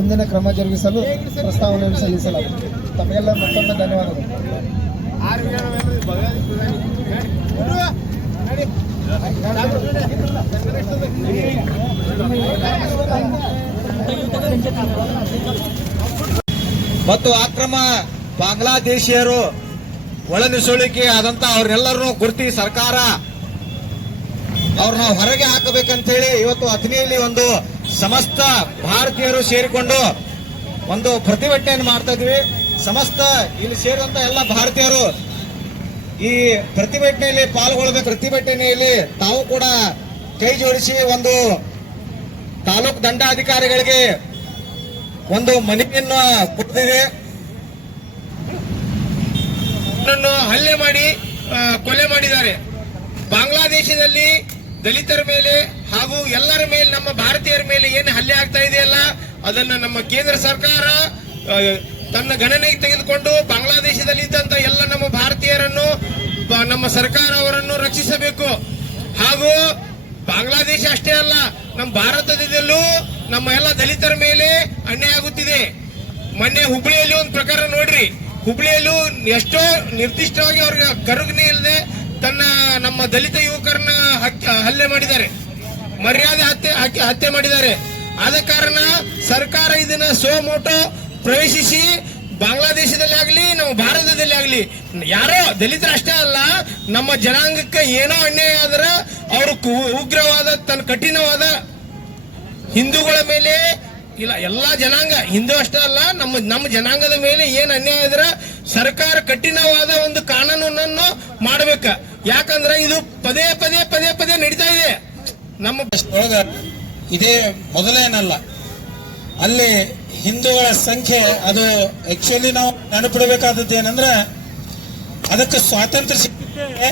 ಮುಂದಿನ ಕ್ರಮ ಜರುಗಿಸಲು ಪ್ರಸ್ತಾವನೆಯನ್ನು ಸಲ್ಲಿಸಲಾಗುತ್ತದೆ. ತಮಗೆಲ್ಲ ಮತ್ತೊಮ್ಮೆ ಧನ್ಯವಾದಗಳು. ಮತ್ತು ಅಕ್ರಮ ಬಾಂಗ್ಲಾದೇಶಿಯರು ಒಳನುಸುಳಿಕೆ ಆದಂತ ಅವ್ರನ್ನೆಲ್ಲರನ್ನು ಗುರುತಿ ಸರ್ಕಾರ ಅವ್ರನ್ನ ಹೊರಗೆ ಹಾಕಬೇಕಂತ ಹೇಳಿ ಇವತ್ತು ಅಥಣಿಯಲ್ಲಿ ಒಂದು ಸಮಸ್ತ ಭಾರತೀಯರು ಸೇರಿಕೊಂಡು ಒಂದು ಪ್ರತಿಭಟನೆಯನ್ನು ಮಾಡ್ತಾ ಇದ್ವಿ. ಸಮಸ್ತ ಇಲ್ಲಿ ಸೇರುವಂತ ಎಲ್ಲ ಭಾರತೀಯರು ಈ ಪ್ರತಿಭಟನೆಯಲ್ಲಿ ಪಾಲ್ಗೊಳ್ಳಬೇಕು. ಪ್ರತಿಭಟನೆಯಲ್ಲಿ ತಾವು ಕೂಡ ಕೈ ಜೋಡಿಸಿ ಒಂದು ತಾಲೂಕು ದಂಡಾಧಿಕಾರಿಗಳಿಗೆ ಒಂದು ಮನವಿಯನ್ನು ಕೊಟ್ಟಿದೆ. ಹಲ್ಲೆ ಮಾಡಿ ಕೊಲೆ ಮಾಡಿದ್ದಾರೆ. ಬಾಂಗ್ಲಾದೇಶದಲ್ಲಿ ದಲಿತರ ಮೇಲೆ ಹಾಗೂ ಎಲ್ಲರ ಮೇಲೆ, ನಮ್ಮ ಭಾರತೀಯರ ಮೇಲೆ ಏನು ಹಲ್ಲೆ ಆಗ್ತಾ ಇದೆಯಲ್ಲ, ಅದನ್ನ ನಮ್ಮ ಕೇಂದ್ರ ಸರ್ಕಾರ ತನ್ನ ಗಣನೆಗೆ ತೆಗೆದುಕೊಂಡು ಬಾಂಗ್ಲಾದೇಶದಲ್ಲಿ ಇದ್ದಂತ ಎಲ್ಲ ನಮ್ಮ ಭಾರತೀಯರನ್ನು, ನಮ್ಮ ಸರ್ಕಾರ ಅವರನ್ನು ರಕ್ಷಿಸಬೇಕು. ಹಾಗೂ ಬಾಂಗ್ಲಾದೇಶ ಅಷ್ಟೇ ಅಲ್ಲ, ನಮ್ಮ ಭಾರತದಲ್ಲೂ ನಮ್ಮ ಎಲ್ಲ ದಲಿತರ ಮೇಲೆ ಅನ್ಯಾಯ ಆಗುತ್ತಿದೆ. ಮೊನ್ನೆ ಹುಬ್ಳಿಯಲ್ಲಿ ಒಂದು ಪ್ರಕಾರ ನೋಡ್ರಿ, ಹುಬ್ಳಿಯಲ್ಲೂ ಎಷ್ಟೋ ನಿರ್ದಿಷ್ಟವಾಗಿ ಅವ್ರಿಗೆ ಕರುಗ್ನೆ ಇಲ್ಲದೆ ನಮ್ಮ ದಲಿತ ಯುವಕರನ್ನ ಹಲ್ಲೆ ಮಾಡಿದ್ದಾರೆ, ಮರ್ಯಾದೆ ಹತ್ಯೆ ಮಾಡಿದ್ದಾರೆ. ಆದ ಕಾರಣ ಸರ್ಕಾರ ಇದನ್ನ ಸೋಮೋಟೋ ಪ್ರವೇಶಿಸಿ ಬಾಂಗ್ಲಾದೇಶದಲ್ಲಿ ಆಗಲಿ ನಮ್ಮ ಭಾರತದಲ್ಲಿ ಆಗಲಿ ಯಾರೋ ದಲಿತರ ಅಷ್ಟೇ ಅಲ್ಲ, ನಮ್ಮ ಜನಾಂಗಕ್ಕೆ ಏನೋ ಅನ್ಯಾಯ ಆದ್ರೆ ಅವರು ಉಗ್ರವಾದ ತನ್ನ ಕಠಿಣವಾದ ಹಿಂದೂಗಳ ಮೇಲೆ ಇಲ್ಲ, ಎಲ್ಲಾ ಜನಾಂಗ, ಹಿಂದೂ ಅಷ್ಟೇ ಅಲ್ಲ, ನಮ್ಮ ಜನಾಂಗದ ಮೇಲೆ ಏನ್ ಅನ್ಯಾಯ ಇದ್ರೆ ಸರ್ಕಾರ ಕಠಿಣವಾದ ಒಂದು ಕಾನೂನನ್ನು ಮಾಡಬೇಕ. ಯಾಕಂದ್ರೆ ಇದು ಪದೇ ಪದೇ ಪದೇ ಪದೇ ನಡೀತಾ ಇದೆ. ನಮ್ಮ ಇದೇ ಮೊದಲೇನಲ್ಲ, ಅಲ್ಲಿ ಹಿಂದೂಗಳ ಸಂಖ್ಯೆ ಅದು ಆಕ್ಚುಲಿ ನಾವು ನೆನಪಿಡಬೇಕಾದದ್ದು ಏನಂದ್ರೆ, ಅದಕ್ಕೆ ಸ್ವಾತಂತ್ರ್ಯ ಸಿಕ್ಕಿದ್ದೆ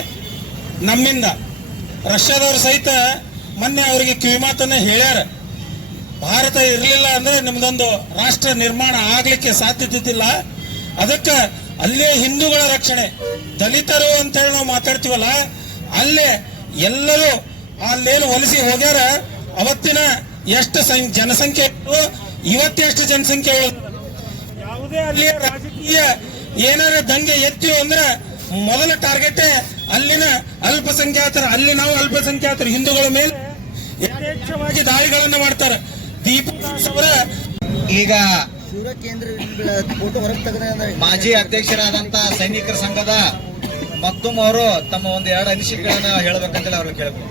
ನಮ್ಮಿಂದ. ರಷ್ಯಾದವರು ಸಹಿತ ಮೊನ್ನೆ ಅವರಿಗೆ ಕಿವಿಮಾತನ್ನ ಹೇಳ್ಯಾರ, ಭಾರತ ಇರಲಿಲ್ಲ ಅಂದ್ರೆ ನಿಮ್ದೊಂದು ರಾಷ್ಟ್ರ ನಿರ್ಮಾಣ ಆಗ್ಲಿಕ್ಕೆ ಸಾಧ್ಯತೆ ಇಲ್ಲ. ಅದಕ್ಕೆ ಅಲ್ಲೇ ಹಿಂದೂಗಳ ರಕ್ಷಣೆ, ದಲಿತರು ಅಂತ ಹೇಳಿ ನಾವು ಮಾತಾಡ್ತೀವಲ್ಲ, ಅಲ್ಲೇ ಎಲ್ಲರೂ ಅಲ್ಲೇನು ವಲಸೆ ಹೋಗ್ಯಾರ, ಅವತ್ತಿನ ಎಷ್ಟು ಜನಸಂಖ್ಯೆ ಇತ್ತು, ಇವತ್ತೆಷ್ಟು ಜನಸಂಖ್ಯೆ ಯಾವುದೇ ಅಲ್ಲಿಯ ರಾಜಕೀಯ ಏನಾರ ದಂಗೆ ಎತ್ತೀವಿ ಅಂದ್ರೆ ಮೊದಲ ಟಾರ್ಗೆಟ್ ಅಲ್ಲಿನ ಅಲ್ಪಸಂಖ್ಯಾತರ, ಅಲ್ಲಿ ನಾವು ಅಲ್ಪಸಂಖ್ಯಾತರು ಹಿಂದೂಗಳ ಮೇಲೆ ಯಥೇಚ್ಛವಾಗಿ ದಾಳಿಗಳನ್ನ ಮಾಡ್ತಾರೆ. ದೀಪದಾಸ್ ಅವರ ಈಗ ಮಾಜಿ ಅಧ್ಯಕ್ಷರಾದಂತ ಸೈನಿಕರ ಸಂಘದ ಮಕ್ತುಮ್ ಅವರು ತಮ್ಮ ಒಂದು ಎರಡು ಅನಿಸಿಕೆಗಳನ್ನ ಹೇಳಬೇಕಂತ ಅವ್ರಿಗೆ ಕೇಳಬೇಕು.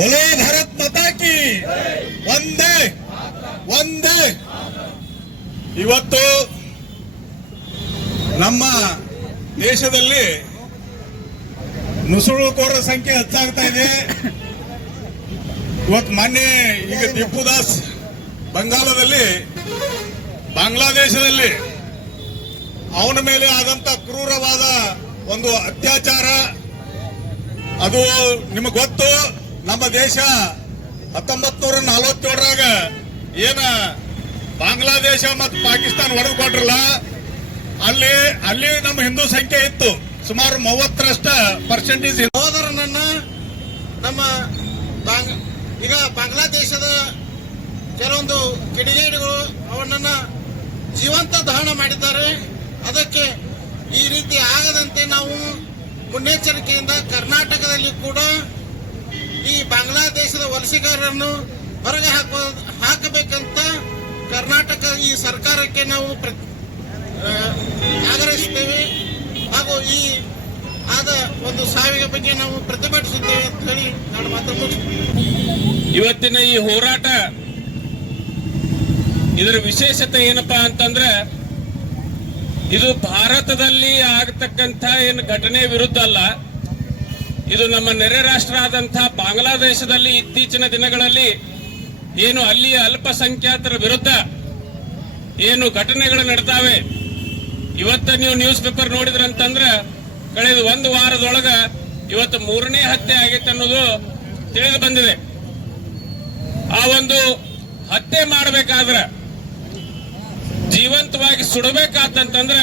बोलो भारत माता की ವಂದೇ ವಂದೇ. ಇವತ್ತು ನಮ್ಮ ದೇಶದಲ್ಲಿ ನುಸುಳುಕೋರರ ಸಂಖ್ಯೆ ಹೆಚ್ಚಾಗ್ತಾ ಇದೆ. ಇವತ್ತು ಮೊನ್ನೆ ಈಗ ದೀಪದಾಸ್ ಬಂಗಾಲದಲ್ಲಿ, ಬಾಂಗ್ಲಾದೇಶದಲ್ಲಿ ಅವನ ಮೇಲೆ ಆದಂತ ಕ್ರೂರವಾದ ಒಂದು ಅತ್ಯಾಚಾರ, ಅದು ನಿಮಗೆ ಗೊತ್ತು. ನಮ್ಮ ದೇಶ 1947ರಾಗ ಏನ ಬಾಂಗ್ಲಾದೇಶ ಮತ್ತು ಪಾಕಿಸ್ತಾನ ಹೊಡೆದುಕೊಟ್ರಲ್ಲ, ಅಲ್ಲಿ ನಮ್ಮ ಹಿಂದೂ ಸಂಖ್ಯೆ ಇತ್ತು ಸುಮಾರು 30% ಸಹೋದರನನ್ನ ನಮ್ಮ ಈಗ ಬಾಂಗ್ಲಾದೇಶದ ಕೆಲವೊಂದು ಕಿಡಿಗೇಡಿಗಳು ಅವನನ್ನ ಜೀವಂತ ದಹನ ಮಾಡಿದ್ದಾರೆ. ಅದಕ್ಕೆ ಈ ರೀತಿ ಆಗದಂತೆ ನಾವು ಮುನ್ನೆಚ್ಚರಿಕೆಯಿಂದ ಕರ್ನಾಟಕದಲ್ಲಿ ಕೂಡ ಈ ಬಾಂಗ್ಲಾದೇಶದ ವಲಸಿಗರನ್ನು ಹೊರಗೆ ಹಾಕಬೇಕಂತ ಕರ್ನಾಟಕ ಈ ಸರ್ಕಾರಕ್ಕೆ ನಾವು ಆಗ್ರಹಿಸುತ್ತೇವೆ. ಹಾಗೂ ಈ ಆದ ಒಂದು ಸಾವಿನ ಬಗ್ಗೆ ನಾವು ಪ್ರತಿಭಟಿಸುತ್ತೇವೆ ಅಂತ ಹೇಳಿ ನಾನು ಮಾತು. ಇವತ್ತಿನ ಈ ಹೋರಾಟ ಇದರ ವಿಶೇಷತೆ ಏನಪ್ಪಾ ಅಂತಂದ್ರೆ, ಇದು ಭಾರತದಲ್ಲಿ ಆಗತಕ್ಕಂಥ ಏನು ಘಟನೆ ವಿರುದ್ಧ ಅಲ್ಲ, ಇದು ನಮ್ಮ ನೆರೆ ರಾಷ್ಟ್ರ ಆದಂತಹ ಬಾಂಗ್ಲಾದೇಶದಲ್ಲಿ ಇತ್ತೀಚಿನ ದಿನಗಳಲ್ಲಿ ಏನು ಅಲ್ಲಿಯ ಅಲ್ಪಸಂಖ್ಯಾತರ ವಿರುದ್ಧ ಏನು ಘಟನೆಗಳು ನಡೆದಾವೆ. ಇವತ್ತು ನೀವು ನ್ಯೂಸ್ ಪೇಪರ್ ನೋಡಿದ್ರಂತಂದ್ರೆ ಕಳೆದ ಒಂದು ವಾರದೊಳಗ ಇವತ್ತು 3ನೇ ಹತ್ಯೆ ಆಗೈತೆ ಅನ್ನೋದು ತಿಳಿದು ಬಂದಿದೆ. ಆ ಒಂದು ಹತ್ಯೆ ಮಾಡಬೇಕಾದ್ರೆ, ಜೀವಂತವಾಗಿ ಸುಡಬೇಕಾತಂತಂದ್ರೆ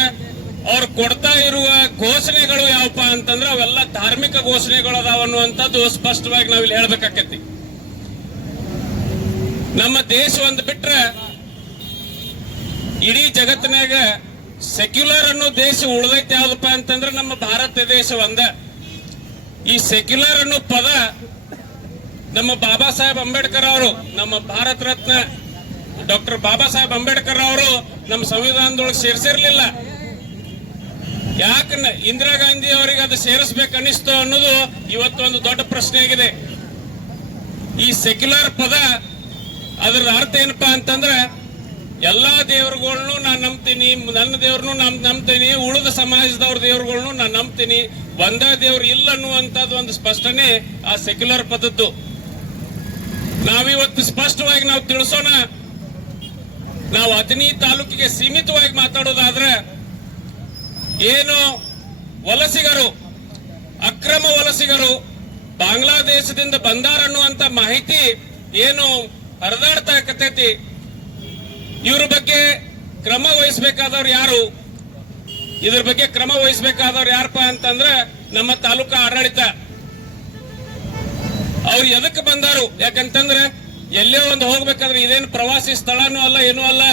ಅವ್ರು ಕೊಡ್ತಾ ಇರುವ ಘೋಷಣೆಗಳು ಯಾವಪ್ಪ ಅಂತಂದ್ರೆ ಅವೆಲ್ಲ ಧಾರ್ಮಿಕ ಘೋಷಣೆಗಳು ಅದಾವ ಅನ್ನುವಂಥದ್ದು ಸ್ಪಷ್ಟವಾಗಿ ನಾವಿಲ್ಲಿ ಹೇಳ್ಬೇಕಾಕೈತಿ. ನಮ್ಮ ದೇಶ ಒಂದು ಬಿಟ್ರೆ ಇಡೀ ಜಗತ್ತಿನಾಗ ಸೆಕ್ಯುಲರ್ ಅನ್ನೋ ದೇಶ ಉಳ್ದೈತೆ ಯಾವ್ದಪ್ಪ ಅಂತಂದ್ರೆ ನಮ್ಮ ಭಾರತ ದೇಶ ಒಂದ. ಈ ಸೆಕ್ಯುಲರ್ ಅನ್ನೋ ಪದ ನಮ್ಮ ಬಾಬಾ ಸಾಹೇಬ್ ಅಂಬೇಡ್ಕರ್ ಅವರು, ನಮ್ಮ ಭಾರತ ರತ್ನ ಡಾಕ್ಟರ್ ಬಾಬಾ ಸಾಹೇಬ್ ಅಂಬೇಡ್ಕರ್ ಅವರು ನಮ್ಮ ಸಂವಿಧಾನದೊಳಗೆ ಸೇರಿಸಿರ್ಲಿಲ್ಲ. ಯಾಕೆ ಇಂದಿರಾ ಗಾಂಧಿ ಅವರಿಗೆ ಅದು ಸೇರಿಸ್ಬೇಕನ್ನಿಸ್ತು ಅನ್ನೋದು ಇವತ್ತು ಒಂದು ದೊಡ್ಡ ಪ್ರಶ್ನೆ ಆಗಿದೆ. ಈ ಸೆಕ್ಯುಲರ್ ಪದ ಅದರ ಅರ್ಥ ಏನಪ್ಪಾ ಅಂತಂದ್ರೆ ಎಲ್ಲಾ ದೇವರುಗಳನ್ನು ನಾನು ನಂಬ್ತೀನಿ, ನನ್ನ ದೇವ್ರನ್ನು ನಂಬ್ತೀನಿ, ಉಳಿದ ಸಮಾಜದವ್ರ ದೇವರುಗಳನ್ನು ನಾನು ನಂಬ್ತೀನಿ, ಒಂದೇ ದೇವ್ರು ಇಲ್ಲ ಅನ್ನುವಂಥದ್ದು ಒಂದು ಸ್ಪಷ್ಟನೆ ಆ ಸೆಕ್ಯುಲರ್ ಪದದ್ದು. ನಾವಿವತ್ತು ಸ್ಪಷ್ಟವಾಗಿ ನಾವು ತಿಳಿಸೋಣ. ನಾವು ಅಥಣಿ ತಾಲೂಕಿಗೆ ಸೀಮಿತವಾಗಿ ಮಾತಾಡೋದಾದ್ರೆ ಏನು ವಲಸಿಗರು, ಅಕ್ರಮ ವಲಸಿಗರು ಬಾಂಗ್ಲಾದೇಶದಿಂದ ಬಂದಾರ ಅನ್ನುವಂತ ಮಾಹಿತಿ ಏನು ಹರಿದಾಡ್ತಾ ಕತ್ತೈತಿ, ಇವ್ರ ಬಗ್ಗೆ ಕ್ರಮ ವಹಿಸಬೇಕಾದವ್ರು ಯಾರು? ಇದ್ರ ಬಗ್ಗೆ ಕ್ರಮ ವಹಿಸಬೇಕಾದವ್ರು ಯಾರಪ್ಪ ಅಂತಂದ್ರೆ ನಮ್ಮ ತಾಲೂಕಾ ಆಡಳಿತ. ಅವ್ರು ಎದಕ್ಕೆ ಬಂದಾರು? ಯಾಕಂತಂದ್ರೆ ಎಲ್ಲೇ ಒಂದು ಹೋಗ್ಬೇಕಾದ್ರೆ ಇದೇನು ಪ್ರವಾಸಿ ಸ್ಥಳನೂ ಅಲ್ಲ, ಏನೂ ಅಲ್ಲ.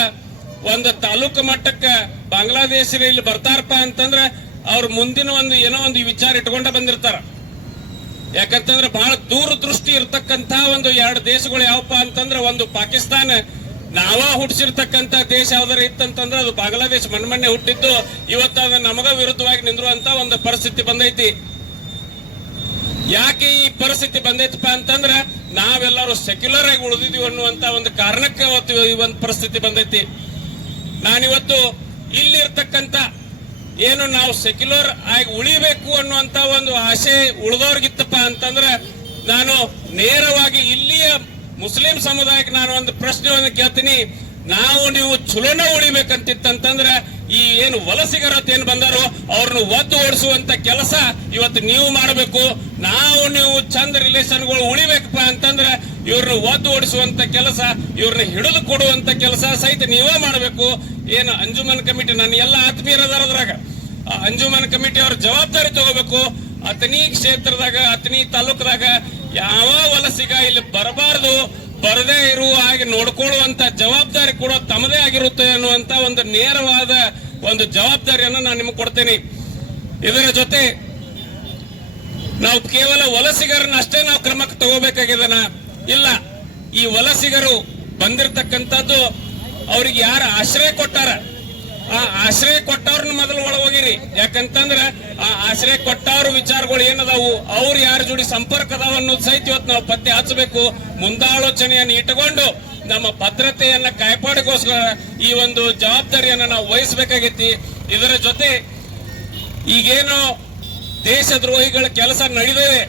ಒಂದು ತಾಲೂಕು ಮಟ್ಟಕ್ಕೆ ಬಾಂಗ್ಲಾದೇಶರು ಇಲ್ಲಿ ಬರ್ತಾರಪ್ಪ ಅಂತಂದ್ರೆ ಅವ್ರ ಮುಂದಿನ ಒಂದು ಏನೋ ಒಂದು ವಿಚಾರ ಇಟ್ಕೊಂಡ ಬಂದಿರ್ತಾರ. ಯಾಕಂತಂದ್ರೆ ಬಹಳ ದೂರದೃಷ್ಟಿ ಇರ್ತಕ್ಕಂತ ಒಂದು ಎರಡು ದೇಶಗಳು ಯಾವಪ್ಪ ಅಂತಂದ್ರೆ ಒಂದು ಪಾಕಿಸ್ತಾನ, ನಾವ ಹುಟ್ಟಿಸಿರ್ತಕ್ಕಂತ ದೇಶ ಯಾವ್ದಾರ ಇತ್ತಂತಂದ್ರೆ ಅದು ಬಾಂಗ್ಲಾದೇಶ ಮಣ್ಣೆ ಹುಟ್ಟಿದ್ದು. ಇವತ್ತು ಅದು ನಮಗ ವಿರುದ್ಧವಾಗಿ ನಿಂದಿರುವಂತ ಒಂದು ಪರಿಸ್ಥಿತಿ ಬಂದೈತಿ. ಯಾಕೆ ಈ ಪರಿಸ್ಥಿತಿ ಬಂದೈತಪ್ಪ ಅಂತಂದ್ರೆ ನಾವೆಲ್ಲರೂ ಸೆಕ್ಯುಲರ್ ಆಗಿ ಉಳಿದಿದೀವಿ ಅನ್ನುವಂತ ಒಂದು ಕಾರಣಕ್ಕೆ ಈ ಒಂದು ಪರಿಸ್ಥಿತಿ ಬಂದೈತಿ. ನಾನಿವತ್ತು ಇಲ್ಲಿರ್ತಕ್ಕಂಥ ಏನು ನಾವು ಸೆಕ್ಯುಲರ್ ಆಗಿ ಉಳಿಬೇಕು ಅನ್ನುವಂತ ಒಂದು ಆಸೆ ಉಳಿದವ್ರಿಗಿತ್ತಪ್ಪ ಅಂತಂದ್ರೆ ನಾನು ನೇರವಾಗಿ ಇಲ್ಲಿಯ ಮುಸ್ಲಿಂ ಸಮುದಾಯಕ್ಕೆ ನಾನು ಒಂದು ಪ್ರಶ್ನೆಯನ್ನು ಕೇಳ್ತೀನಿ. ನೀವು ಚಲೋನ ಉಳಿಬೇಕಂತಿತ್ತಂತಂದ್ರೆ ಈ ಏನು ವಲಸಿಗರತ್ ಏನ್ ಬಂದಾರೋ ಅವ್ರನ್ನ ಒದ್ದು ಓಡಿಸುವಂತ ಕೆಲಸ ಇವತ್ತು ನೀವು ಮಾಡಬೇಕು. ನೀವು ಚಂದ ರಿಲೇಷನ್ಗಳು ಉಳಿಬೇಕಪ್ಪ ಅಂತಂದ್ರೆ ಇವ್ರನ್ನ ಒದ್ದು ಓಡಿಸುವಂತ ಕೆಲಸ, ಇವ್ರನ್ನ ಹಿಡಿದು ಕೊಡುವಂತ ಕೆಲಸ ಸಹಿತ ನೀವೇ ಮಾಡಬೇಕು. ಏನು ಅಂಜುಮನ್ ಕಮಿಟಿ, ನನ್ನ ಎಲ್ಲ ಆತ್ಮೀಯರದಾರದ್ರಾಗ ಅಂಜುಮನ್ ಕಮಿಟಿ ಅವ್ರ ಜವಾಬ್ದಾರಿ ತಗೋಬೇಕು. ಅಥಣಿ ಕ್ಷೇತ್ರದಾಗ, ಅಥಣಿ ತಾಲೂಕದಾಗ ಯಾವ ವಲಸಿಗ ಇಲ್ಲಿ ಬರಬಾರದು, ಬರದೇ ಇರುವ ಹಾಗೆ ನೋಡ್ಕೊಳ್ಳುವಂತ ಜವಾಬ್ದಾರಿ ಕೂಡ ತಮ್ಮದೇ ಆಗಿರುತ್ತೆ ಅನ್ನುವಂತ ಒಂದು ನೇರವಾದ ಒಂದು ಜವಾಬ್ದಾರಿಯನ್ನು ನಾನು ನಿಮಗೆ ಕೊಡ್ತೇನೆ. ಇದರ ಜೊತೆ ನಾವು ಕೇವಲ ವಲಸಿಗರನ್ನ ಅಷ್ಟೇ ನಾವು ಕ್ರಮಕ್ಕೆ ತಗೋಬೇಕಾಗಿದನ ಇಲ್ಲ. ಈ ವಲಸಿಗರು ಬಂದಿರತಕ್ಕಂಥದ್ದು ಅವ್ರಿಗೆ ಯಾರು ಆಶ್ರಯ ಕೊಟ್ಟಾರ, ಆ ಆಶ್ರಯ ಕೊಟ್ಟವ್ರನ್ನ ಮೊದಲು ಒಳಗೋಗಿರಿ. ಯಾಕಂತಂದ್ರೆ ಆ ಆಶ್ರಯ ಕೊಟ್ಟವ್ರ ವಿಚಾರಗಳು ಏನದಾವು, ಅವ್ರು ಯಾರ ಜೋಡಿ ಸಂಪರ್ಕ ಅದಾವ ಅನ್ನೋದು ಸಹಿತ ಇವತ್ತು ನಾವು ಪತ್ತೆ ಹಚ್ಚಬೇಕು. ಮುಂದಾಲೋಚನೆಯನ್ನು ಇಟ್ಟುಕೊಂಡು ನಮ್ಮ ಭದ್ರತೆಯನ್ನ ಕಾಯ್ಪಾಡಿಗೋಸ್ಕರ ಈ ಒಂದು ಜವಾಬ್ದಾರಿಯನ್ನ ನಾವು ವಹಿಸಬೇಕಾಗೈತಿ. ಇದರ ಜೊತೆ ಈಗೇನು ದೇಶದ್ರೋಹಿಗಳ ಕೆಲಸ ನಡೆದಿದೆ,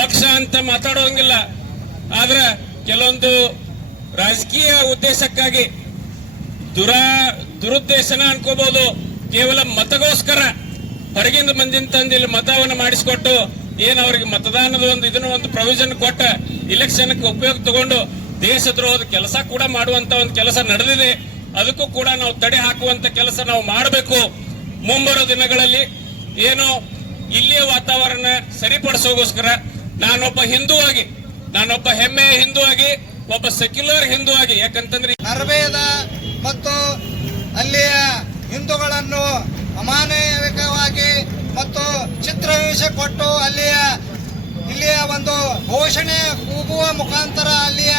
ಪಕ್ಷ ಅಂತ ಮಾತಾಡೋಂಗಿಲ್ಲ, ಆದ್ರೆ ಕೆಲವೊಂದು ರಾಜಕೀಯ ಉದ್ದೇಶಕ್ಕಾಗಿ ದುರುದ್ದೇಶನ ಅನ್ಕೋಬಹುದು. ಕೇವಲ ಮತಗೋಸ್ಕರ ಹೊರಗಿಂದ ಮಂದಿನ ತಂದು ಇಲ್ಲಿ ಮತವನ್ನು ಮಾಡಿಸಿಕೊಟ್ಟು ಏನ್ ಅವ್ರಿಗೆ ಮತದಾನದ ಒಂದು ಇದನ್ನ ಒಂದು ಪ್ರೊವಿಷನ್ ಕೊಟ್ಟ ಇಲೆಕ್ಷನ್ ಉಪಯೋಗ ತಗೊಂಡು ದೇಶದ್ರೋಹದ ಕೆಲಸ ಕೂಡ ಮಾಡುವಂತ ಒಂದು ಕೆಲಸ ನಡೆದಿದೆ. ಅದಕ್ಕೂ ಕೂಡ ನಾವು ತಡೆ ಹಾಕುವಂತ ಕೆಲಸ ನಾವು ಮಾಡಬೇಕು. ಮುಂಬರೋ ದಿನಗಳಲ್ಲಿ ಏನು ಇಲ್ಲಿಯ ವಾತಾವರಣ ಸರಿಪಡಿಸೋಗೋಸ್ಕರ ನಾನೊಬ್ಬ ಹಿಂದೂ ಆಗಿ, ನಾನೊಬ್ಬ ಹೆಮ್ಮೆಯ ಹಿಂದೂ ಆಗಿ, ಒಬ್ಬ ಸೆಕ್ಯುಲರ್ ಹಿಂದೂ ಆಗಿ, ಯಾಕಂತಂದ್ರೆ ನರಬೇದ ಮತ್ತು ಅಲ್ಲಿಯ ಹಿಂದೂಗಳನ್ನು ಅಮಾನವಿಕವಾಗಿ ಮತ್ತು ಚಿತ್ರಹಿಂಸೆ ಕೊಟ್ಟು ಇಲ್ಲಿಯ ಒಂದು ಘೋಷಣೆ ಕೂಗುವ ಮುಖಾಂತರ ಅಲ್ಲಿಯ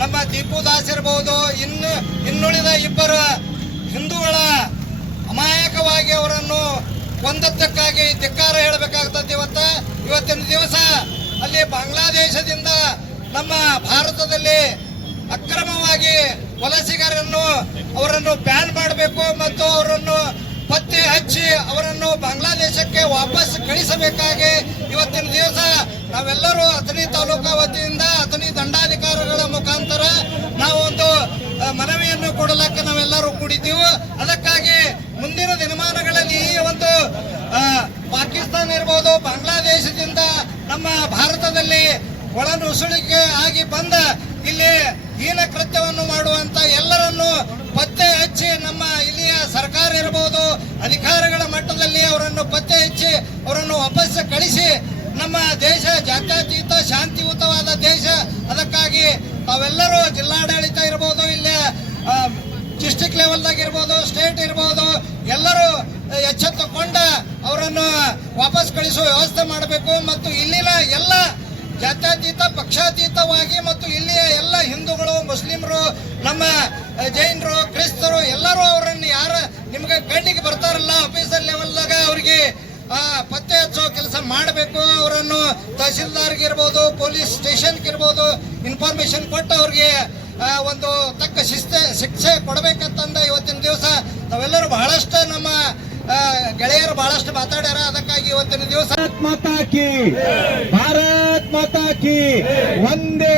ನಮ್ಮ ದೀಪು ದಾಸ್ ಇರಬಹುದು, ಇನ್ನುಳಿದ ಇಬ್ಬರು ಹಿಂದೂಗಳ ಅಮಾಯಕವಾಗಿ ಅವರನ್ನು ಕೊಂದದ್ದಕ್ಕಾಗಿ ಧಿಕ್ಕಾರ ಹೇಳಬೇಕಾಗ್ತದೆ. ಇವತ್ತಿನ ದಿವಸ ಅಲ್ಲಿ ಬಾಂಗ್ಲಾದೇಶದಿಂದ ನಮ್ಮ ಭಾರತದಲ್ಲಿ ಅಕ್ರಮವಾಗಿ ಅವರನ್ನು ಬ್ಯಾನ್ ಮಾಡಬೇಕು ಮತ್ತು ಅವರನ್ನು ಪತ್ತೆ ಹಚ್ಚಿ ಅವರನ್ನು ಬಾಂಗ್ಲಾದೇಶಕ್ಕೆ ವಾಪಸ್ ಕಳಿಸಬೇಕಾಗಿ ಇವತ್ತಿನ ದಿವಸ ನಾವೆಲ್ಲರೂ ಅಥಣಿ ತಾಲೂಕಾ ವತಿಯಿಂದ ಅಥಣಿ ದಂಡಾಧಿಕಾರಿಗಳ ಮುಖಾಂತರ ನಾವು ಒಂದು ಮನವಿಯನ್ನು ಕೊಡಲಕ್ಕೆ ನಾವೆಲ್ಲರೂ ಕೂಡಿದ್ದೀವಿ. ಅದಕ್ಕಾಗಿ ಮುಂದಿನ ದಿನಮಾನಗಳಲ್ಲಿ ಈ ಒಂದು ಪಾಕಿಸ್ತಾನ ಇರಬಹುದು, ಬಾಂಗ್ಲಾದೇಶದಿಂದ ನಮ್ಮ ಭಾರತದಲ್ಲಿ ಒಳನುಸುಳಿಕೆ ಆಗಿ ಬಂದ ಇಲ್ಲಿ ಹೀನ ಕೃತ್ಯವನ್ನು ಮಾಡುವಂತ ಎಲ್ಲರನ್ನು ಪತ್ತೆ ಹಚ್ಚಿ ನಮ್ಮ ಇಲ್ಲಿಯ ಸರ್ಕಾರ ಇರಬಹುದು ಅಧಿಕಾರಿಗಳ ಮಟ್ಟದಲ್ಲಿ ಅವರನ್ನು ಪತ್ತೆ ಹಚ್ಚಿ ಅವರನ್ನು ವಾಪಸ್ ಕಳಿಸಿ ನಮ್ಮ ದೇಶ ಜಾತ್ಯತೀತ ಶಾಂತಿಯುತವಾದ ದೇಶ. ಅದಕ್ಕಾಗಿ ತಾವೆಲ್ಲರೂ ಜಿಲ್ಲಾಡಳಿತ ಇರಬಹುದು, ಇಲ್ಲಿ ಡಿಸ್ಟ್ರಿಕ್ಟ್ ಲೆವೆಲ್ದಾಗ ಇರ್ಬೋದು, ಸ್ಟೇಟ್ ಇರ್ಬೋದು, ಎಲ್ಲರೂ ಎಚ್ಚೆತ್ತುಕೊಂಡ ಅವರನ್ನು ವಾಪಸ್ ಕಳಿಸುವ ವ್ಯವಸ್ಥೆ ಮಾಡಬೇಕು. ಮತ್ತು ಇಲ್ಲಿನ ಎಲ್ಲ ಜಾತ್ಯತೀತ ಪಕ್ಷಾತೀತವಾಗಿ ಮತ್ತು ಇಲ್ಲಿಯ ಎಲ್ಲ ಹಿಂದೂಗಳು, ಮುಸ್ಲಿಮರು, ನಮ್ಮ ಜೈನರು, ಕ್ರಿಸ್ತರು ಎಲ್ಲರೂ ಅವರನ್ನು ಯಾರ ನಿಮ್ಗೆ ಕಣ್ಣಿಗೆ ಬರ್ತಾರಲ್ಲ ಆಫೀಸರ್ ಲೆವೆಲ್ದಾಗ ಅವ್ರಿಗೆ ಪತ್ತೆ ಹಚ್ಚೋ ಕೆಲಸ ಮಾಡಬೇಕು. ಅವರನ್ನು ತಹಸೀಲ್ದಾರ್ಗೆ ಇರ್ಬೋದು, ಪೊಲೀಸ್ ಸ್ಟೇಷನ್ಗೆ ಇರ್ಬೋದು ಇನ್ಫಾರ್ಮೇಶನ್ ಕೊಟ್ಟು ಅವ್ರಿಗೆ ಒಂದು ತಕ್ಕ ಶಿಕ್ಷೆ ಕೊಡಬೇಕಂತಂದ ಇವತ್ತಿನ ದಿವಸ ನಾವೆಲ್ಲರೂ ಬಹಳಷ್ಟು ನಮ್ಮ ಗೆಳೆಯರು ಬಹಳಷ್ಟು ಮಾತಾಡ್ಯಾರ. ಅದಕ್ಕಾಗಿ ಇವತ್ತಿನ ದಿವಸ ಭಾರತ್ ಮಾತಾ ಕಿ, ಭಾರತ್ ಮಾತಾ ಕಿ, ಒಂದೇ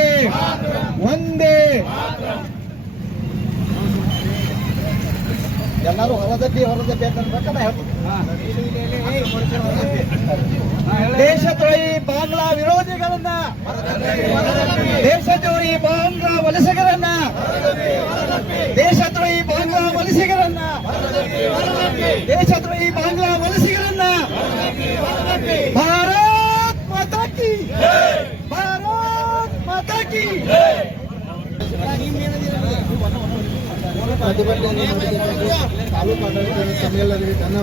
ಒಂದೇ. ಎಲ್ಲರೂ ಹೊರದಟ್ಟಿ ಬೇಕಂತ ಹೇಳ್ತೀನಿ. ದೇಶದ್ರೋಹಿ ಬಾಂಗ್ಲಾ ವಿರೋಧಿಗಳನ್ನ, ದೇಶದ್ರೋಹಿ ಬಾಂಗ್ಲಾ ವಲಸಿಗರನ್ನ, ದೇಶದ್ರೋಹಿ ಬಾಂಗ್ಲಾ ವಲಸಿಗರನ್ನ, ದೇಶದ್ರೋಹಿ ಬಾಂಗ್ಲಾ ವಲಸಿಗರನ್ನ. ಭಾರತ್ ಮಾತಾ ಕಿ, ಭಾರತ್ ಮಾತಾ ಕಿ. ತಾಲೂಕು ಆಡಳಿತ ಸಮ್ಮೇಳನದಲ್ಲಿ